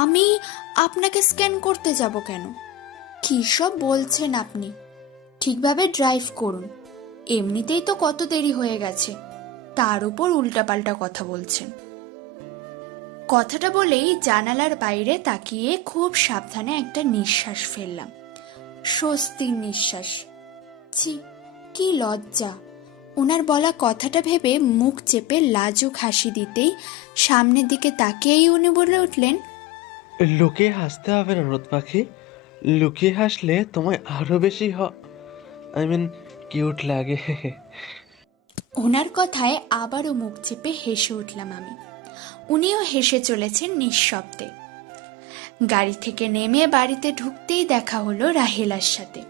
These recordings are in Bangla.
আমি আপনাকে স্ক্যান করতে যাব কেন? কী সব বলছেন আপনি? ঠিকভাবে ড্রাইভ করুন। এমনিতেই তো কত দেরি হয়ে গেছে, তার উপর উল্টাপাল্টা কথা বলছেন। কথাটা বলেই জানালার বাইরে তাকিয়ে খুব সাবধানে একটা নিঃশ্বাস ফেললাম। স্বস্তির নিঃশ্বাস। ছি, কি লজ্জা! ওনার বলা কথাটা ভেবে মুখ চেপে লাজুক হাসি দিতেই সামনের দিকে তাকিয়েই উনি বলে উঠলেন, লুকিয়ে হাসতে হবে না রোদ পাখি। লুকিয়ে হাসলে তোমায় আরো বেশি আই মিন কিউট লাগে। ওনার কথায় আবারও মুখ চেপে হেসে উঠলাম আমি। উনিও হেসে চলেছেন নিঃশব্দে। গাড়ি থেকে নেমে বাড়িতে ঢুকতেই দেখা হলো রাহেলার সাথে।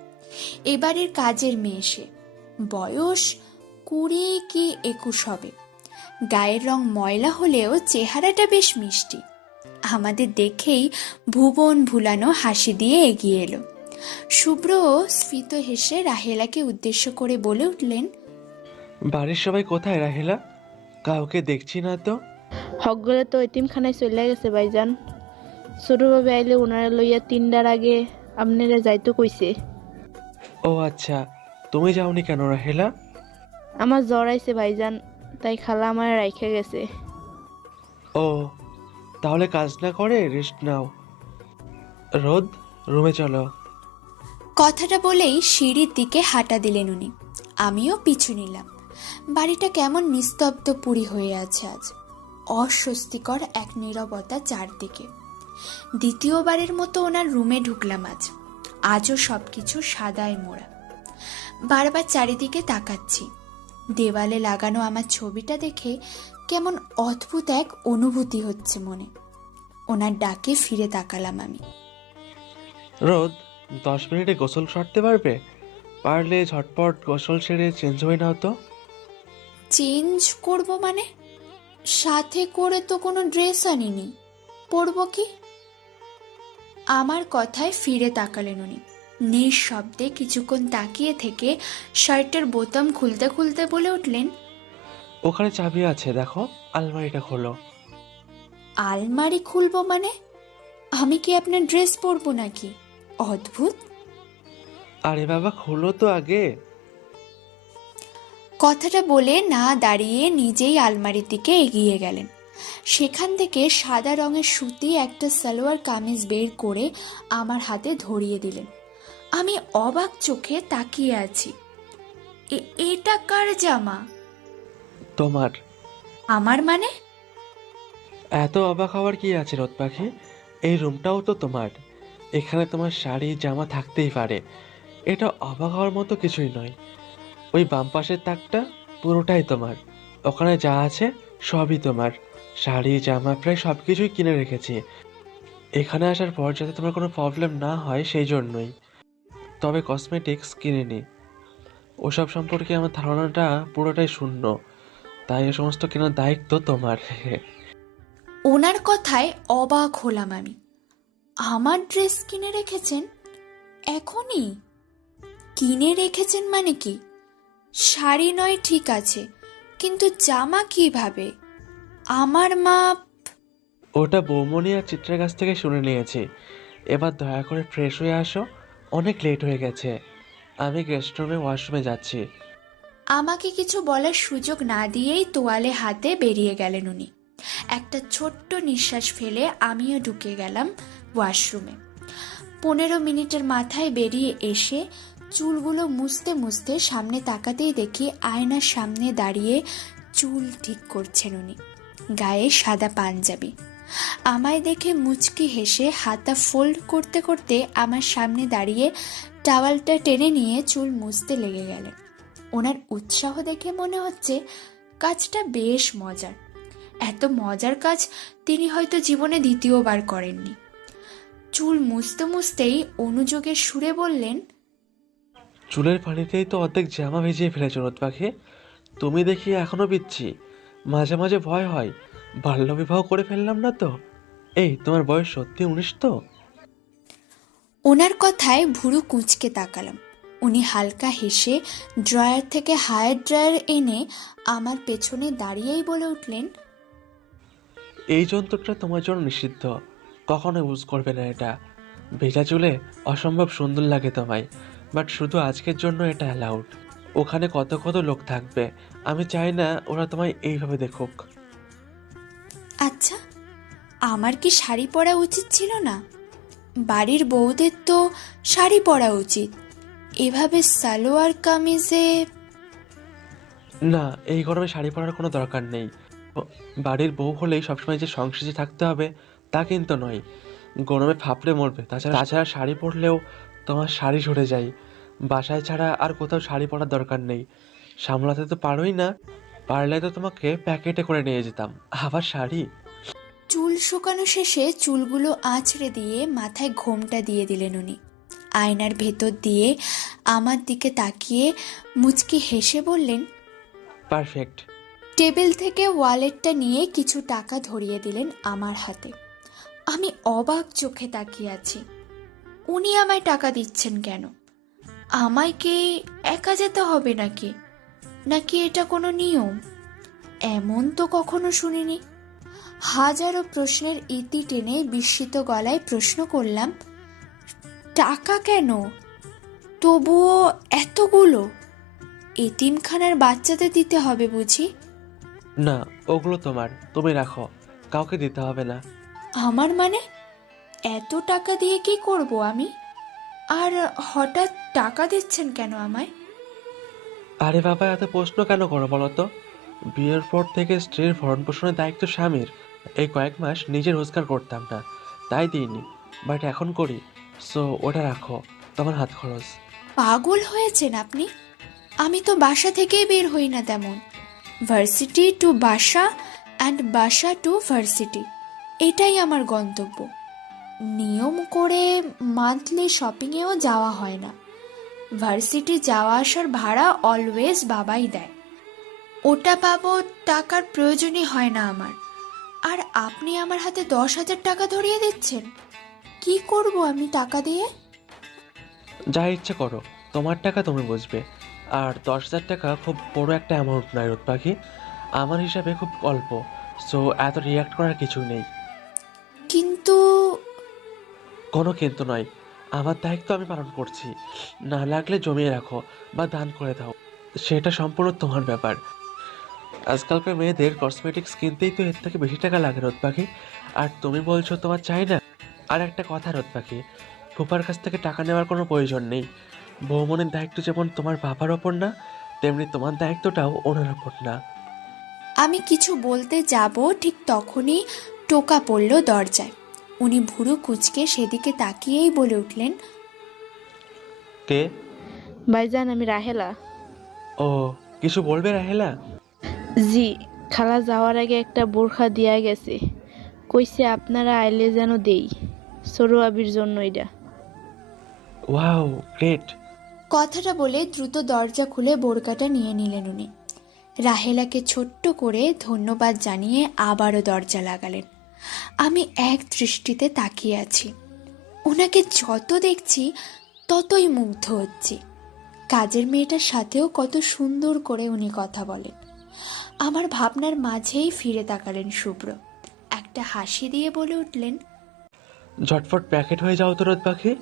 এবারের কাজের মেয়ে সে। বয়স 20 কি 21 হবে। গায়ের রং ময়লা হলেও চেহারাটা বেশ মিষ্টি। আমাদের দেখেই ভুবন ভুলানো হাসি দিয়ে এগিয়ে এলো। শুভ্রও স্ফীত হেসে রাহেলাকে উদ্দেশ্য করে বলে উঠলেন, বাড়ির সবাই কোথায় রাহেলা? কাউকে দেখছি না তো। হকগলে তো এতিমখানায় চলে গেছে ভাইজান। ছোটভাবে আইলে ওনারা লইয়া 3টার আগে আপনারা যাইতো কইছে। ও আচ্ছা, তুমি যাওনি কেন রাহেলা? আমার জ্বর আইছে ভাইজান, তাই খালা আমার রাইখে গেছে। ও, তাহলে কাজ না করে রেস্ট নাও। রোদ, রুমে চলো। কথাটা বলেই সিঁড়ির দিকে হাঁটা দিলেন উনি। আমিও পিছু নিলাম। বাড়িটা কেমন নিস্তব্ধ পুরী হয়ে আছে আজ। অস্বস্তিকর এক নীরবতা চারদিকে। দ্বিতীয়বারের মতো ওনার রুমে ঢুকলাম আজ। আজও সবকিছু সাদায় মোড়া। বারবার চারিদিকে তাকাচ্ছি। দেওয়ালে লাগানো আমার ছবিটা দেখে কেমন অদ্ভুত এক অনুভূতি হচ্ছে মনে। ওনার ডাকে ফিরে তাকালাম আমি। রোদ, 10 মিনিটে গোসল সারতে পারবে? পারলে ঝটপট গোসল সেরে চেঞ্জ হয়ে নাও তো। চেঞ্জ করব মানে? সাথে করে তো কোনো ড্রেস আনিনি, পরবো কি? আমার কথায় ফিরে তাকালেন উনি। নিঃশব্দে কিছুক্ষণ তাকিয়ে থেকে শার্টের বোতাম খুলতে খুলতে বলে উঠলেন, ওখানে চাবি আছে, দেখো, আলমারিটা খোলো। আলমারি খুলবো মানে? আমি কি আপনার ড্রেস পরবো নাকি? অদ্ভুত। আরে বাবা, খোলো তো আগে। কথাটা বলে না দাঁড়িয়ে নিজেই আলমারির দিকে এগিয়ে গেলেন। সেখান থেকে সাদা রঙের সুতি একটা সালোয়ার কামিজ বের করে আমার হাতে ধরিয়ে দিলেন। আমি অবাক চোখে তাকিয়ে আছি। এটা কার জামা? তোমার। আমার মানে? এত অবাক হওয়ার কি আছে রোদ পাখি? এই রুমটাও তো তোমার। এখানে তোমার শাড়ি জামা থাকতেই পারে। এটা অবাক হওয়ার মতো কিছুই নয়। ওই বাম পাশের তাকটা পুরোটাই তোমার। ওখানে যা আছে সবই তোমার। শাড়ি জামা প্রায় সব কিছুই কিনে রেখেছি এখানে আসার পর, যাতে তোমার কোনো প্রবলেম না হয় সেই জন্যই। তবে কসমেটিক্স কিনিনি। ওসব সম্পর্কে আমার ধারণাটা পুরোটাই শূন্য। তাই এ সমস্ত কেনার দায়িত্ব তোমার। ওনার কথায় অবাক হলাম আমি। আমার ড্রেস কিনে রেখেছেন? এখনই? কিনে রেখেছেন মানে কি? শাড়ি নয় ঠিক আছে, কিন্তু জামা কিভাবে? আমার মাপ? ওটা বৌমনি আর চিত্রের কাছ থেকে শুনে নিয়েছি। এবার দয়া করে ফ্রেশ হয়ে আসো, অনেক লেট হয়ে গেছে। আমি গেস্ট রুমে ওয়াশরুমে যাচ্ছি। আমাকে কিছু বলার সুযোগ না দিয়েই তোয়ালে হাতে বেরিয়ে গেলেন উনি। একটা ছোট্ট নিঃশ্বাস ফেলে আমিও ঢুকে গেলাম ওয়াশরুমে। 15 মিনিটের মাথায় বেরিয়ে এসে চুলগুলো মুছতে মুছতে সামনে তাকাতেই দেখি আয়নার সামনে দাঁড়িয়ে চুল ঠিক করছেন উনি। গায়ে সাদা পাঞ্জাবি। আমায় দেখে মুচকি হেসে হাতা ফোল্ড করতে করতে আমার সামনে দাঁড়িয়ে টাওয়ালটা টেনে নিয়ে চুল মুছতে লেগে গেলেন। ওনার উৎসাহ দেখে মনে হচ্ছে কাজটা বেশ মজার। এত মজার কাজ তিনি হয়তো জীবনে দ্বিতীয়বার করেননি। চুল মুছতে মুছতেই অনুযোগের সুরে বললেন, চুলের পানিতেই তো অর্ধেক জামা ভিজিয়ে ফেলেছো রোদ পাখি। তুমি দেখি এখনো পিচ্ছি। মাঝে মাঝে ভয় হয় বাল্যবিবাহ করে ফেললাম না তো। এই, তোমার বয়স সত্যি 19 তো? ওনার কথায় ভুরু কুঁচকে তাকালাম। উনি হালকা হেসে ড্রয়ার থেকে হায়ার ড্রয়ার এনে আমার পেছনে দাঁড়িয়েই বলে উঠলেন, এই যন্ত্রটা তোমার জন্য নিষিদ্ধ, কখনো ইউজ করবে না এটা। ভেজা চুলে অসম্ভব সুন্দর লাগে তোমায়, বাট শুধু আজকের জন্য এটা অ্যালাউড। ওখানে কত কত লোক থাকবে, আমি চাই না ওরা তোমায় এইভাবে দেখুক। আচ্ছা, আমার কি শাড়ি পরা উচিত ছিল না? বাড়ির বউদের তো শাড়ি পরা উচিত। এভাবে সালোয়ার কামিজে? না, এই গরমে শাড়ি পরার কোনো দরকার নেই। বাড়ির বউ হলেই সবসময় যে সংসারে থাকতে হবে তা কিন্তু নয়। গরমে ফাপড়ে মরবে। তাছাড়া শাড়ি পরলেও তোমার শাড়ি সরে যায়। বাসায় ছাড়া আর কোথাও শাড়ি পরার দরকার নেই। সামলাতে তো পারোই না, পারলে তো তোমাকে প্যাকেটে করে নিয়ে যেতাম। আবার শাড়ি? চুল শুকানো শেষে চুলগুলো আঁচড়ে দিয়ে মাথায় ঘোমটা দিয়ে দিলেন উনি। আয়নার ভেতর দিয়ে আমার দিকে তাকিয়ে মুচকি হেসে বললেন, পারফেক্ট। টেবিল থেকে ওয়ালেটটা নিয়ে কিছু টাকা ধরিয়ে দিলেন আমার হাতে। আমি অবাক চোখে তাকিয়ে আছি। উনি আমায় টাকা দিচ্ছেন কেন? আমায় কি একা যেতে হবে নাকি? নাকি এটা কোনো নিয়ম? এমন তো কখনো শুনিনি। হাজারো প্রশ্নের ইতি টেনে বিস্মিত গলায় প্রশ্ন করলাম, টাকা কেন? তবুও এতগুলো? এতিমখানার বাচ্চাদের দিতে হবে বুঝি? না, ওগুলো তোমার, তুমি রাখো, কাউকে দিতে হবে না। আমার মানে? এত টাকা দিয়ে কি করব আমি? আর হঠাৎ টাকা দিচ্ছেন কেন আমায়? আরে বাবা, এত প্রশ্ন কেন করো বলো তো? বিয়ের পর থেকে স্ত্রীর ভরণ পোষণের দায়িত্ব স্বামীর। এই কয়েক মাস নিজে রোজগার করতাম না, তাই দিইনি, বাট এখন করি। সো ওটা রাখো, তোমার হাত খরচ। পাগল হয়েছেন আপনি? আমি তো বাসা থেকেই বের হই না তেমন। ভার্সিটি টু বাসা অ্যান্ড বাসা টু ভার্সিটি, এটাই আমার গন্তব্য। নিয়ম করে মান্থলি শপিংয়েও যাওয়া হয় না। ভার্সিটি যাওয়া আসার ভাড়া অলওয়েজ বাবাই দেয়। ওটা পাবো, টাকার প্রয়োজনই হয় না আমার। আর আপনি আমার হাতে 10,000 টাকা ধরিয়ে দিচ্ছেন। কি করব আমি টাকা দিয়ে? যা ইচ্ছে করো, তোমার টাকা তুমি বুঝবে। আর 10,000 টাকা খুব বড় একটা অ্যামাউন্ট নয় রোদ পাখি, আমার হিসাবে খুব অল্প। সো এত রিয়াক্ট করার কিছু নেই। কিন্তু কোনো কিন্তু নয়, আমার দায়িত্ব আমি পালন করছি। না লাগলে জমিয়ে রাখো বা দান করে দাও, সেটা সম্পূর্ণ তোমার ব্যাপার। আজকালকার মেয়েদের কসমেটিক্স কিনতেই তো এর থেকে বেশি টাকা লাগে রোদ পাখি, আর তুমি বলছো তোমার চাই না। আর একটা কথা রোদ পাখি, ফুপার কাছ থেকে টাকা নেওয়ার কোনো প্রয়োজন নেই। বৌমনের দায়িত্ব যেমন তোমার বাবার ওপর না, তেমনি তোমার দায়িত্বটাও ওনার ওপর না। আমি কিছু বলতে যাব, ঠিক তখনই টোকা পড়ল দরজায়। উনি ভুরু কুঁচকে সেদিকে তাকিয়েই বলে উঠলেন, কে? ভাইজান, আমি রাহেলা। ও, কিছু বলবে রাহেলা? জি, খালা যাওয়ার আগে একটা বোরখা দিয়া গেছে, কইছে আপনারা আইলে যেন দেই, সরু আবির জন্য এটা। Wow, great. কথাটা বলে দ্রুত দরজা খুলে বোরকাটা নিয়ে নিলেন উনি। রাহেলাকে ছোট্ট করে ধন্যবাদ জানিয়ে আবারও দরজা লাগালেন। আমি এক দৃষ্টিতে তাকিয়ে আছি। ওনাকে যত দেখছি ততই মুগ্ধ হচ্ছি। কাজের মেয়েটার সাথেও কত সুন্দর করে উনি কথা বলেন। আমার ভাবনার মাঝেই ফিরে তাকালেন শুভ্র। একটা হাসি দিয়ে বলে উঠলেন, ঝটফট প্যাকেট হয়ে যাও তো রোদ পাখি।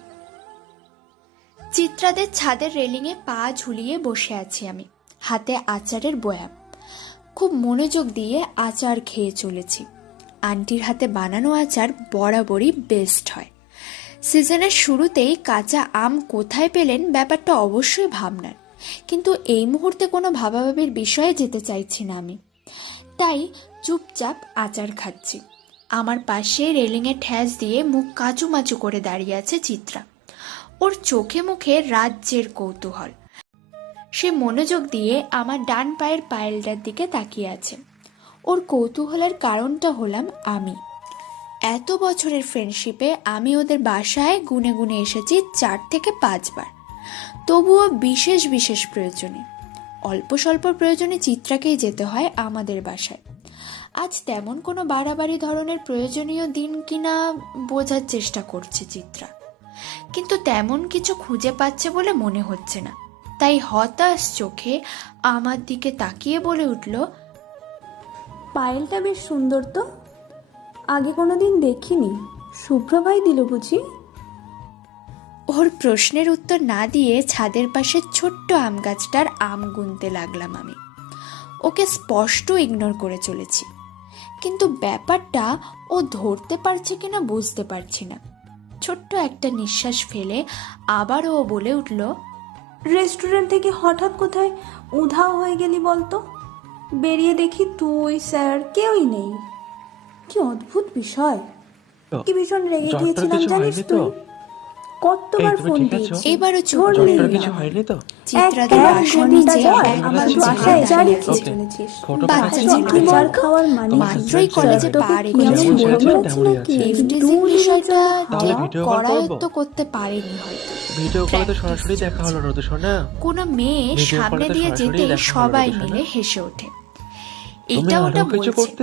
চিত্রাদের ছাদের রেলিংয়ে পা ঝুলিয়ে বসে আছি আমি, হাতে আচারের বয়াম। খুব মনোযোগ দিয়ে আচার খেয়ে চলেছি। আন্টির হাতে বানানো আচার বরাবরই বেস্ট হয়। সিজনের শুরুতেই কাঁচা আম কোথায় পেলেন ব্যাপারটা অবশ্যই ভাবনার, কিন্তু এই মুহূর্তে কোনো ভাবাভাবির বিষয়ে যেতে চাইছি না আমি। তাই চুপচাপ আচার খাচ্ছি। আমার পাশে রেলিংয়ে ঠ্যাস দিয়ে মুখ কাচুমাচু করে দাঁড়িয়ে আছে চিত্রা। ওর চোখে মুখে রাজ্যের কৌতূহল। সে মনোযোগ দিয়ে আমার ডান পায়ের পায়েলটার দিকে তাকিয়ে আছে। ওর কৌতূহলের কারণটা হলাম আমি। এত বছরের ফ্রেন্ডশিপে আমি ওদের বাসায় গুনে গুনে এসেছি 4 থেকে 5 বার। তবুও বিশেষ বিশেষ প্রয়োজনে, অল্প স্বল্প প্রয়োজনে চিত্রাকেই যেতে হয় আমাদের বাসায়। আজ তেমন কোনো বাড়াবাড়ি ধরনের প্রয়োজনীয় দিন কিনা বোঝার চেষ্টা করছে চিত্রা। কিন্তু তেমন কিছু খুঁজে পাচ্ছে বলে মনে হচ্ছে না। তাই হতাশ চোখে আমার দিকে তাকিয়ে বলে উঠল, পায়েলটা বেশ সুন্দর তো, আগে কোনোদিন দেখিনি। শুভ্র ভাই দিল বুঝি? ওর প্রশ্নের উত্তর না দিয়ে ছাদের পাশে ছোট্ট আম গাছটার আম গুনতে লাগলাম আমি। ওকে স্পষ্ট ইগনোর করে চলেছি, কিন্তু ব্যাপারটা ও ধরতে পারছে কিনা বুঝতে পারছি না। ছোট্ট একটা নিঃশ্বাস ফেলে আবার ও বলে উঠল, রেস্টুরেন্ট থেকে হঠাৎ কোথায় উধাও হয়ে গেলি বলতো? বেরিয়ে দেখি তুই, স্যার, কেউই নেই। কি অদ্ভুত বিষয়। কি ভীষণ রেগে জ্বরটার গিয়েছিলাম কিছু জানিস হয়নি তো? তুই? কতবার এই, তুমি ফোন ঠিক আছো? দিয়েছি। এবারও চুপ ধরলি করে জ্বরটার নিলাম কিছু আমি। হয়নি তো? চিত্রাদের এক বাসার ঘন্টা নিচে জ্বর এক আমার ঘন্টা বাসায় ছেলে জারি দাঁড়িয়ে খেয়ে আছে। চলেছিস। ফটো বাচ্চা পাঠাচ্ছি। ছেলে আবার বলতো, খাওয়ার মানে মাত্রই কি? কলেজে তোকে পা কি রেখে এমন যেমন এসেছে। বলেছিলাম বলেছি তেমনই নাকি? আছে। ইভটিজিং 2 দিনের বিষয়টা জন্য তাহলে ঠিক ভিডিও কল করায়ত্ত করবো? করতে পারেনি হয়তো। ভিডিও কলে তো Practice সরাসরি দেখা হলো রোদে শোনা। কোনো মেয়ে ভিডিও সামনে কলে তো দিয়ে সরাসরি যেতেই দেখা হলো সবাই রোদে শোনা। মিলে হেসে ওঠে। তুমি এটা আরো ওটা কিছু বলছে, করতে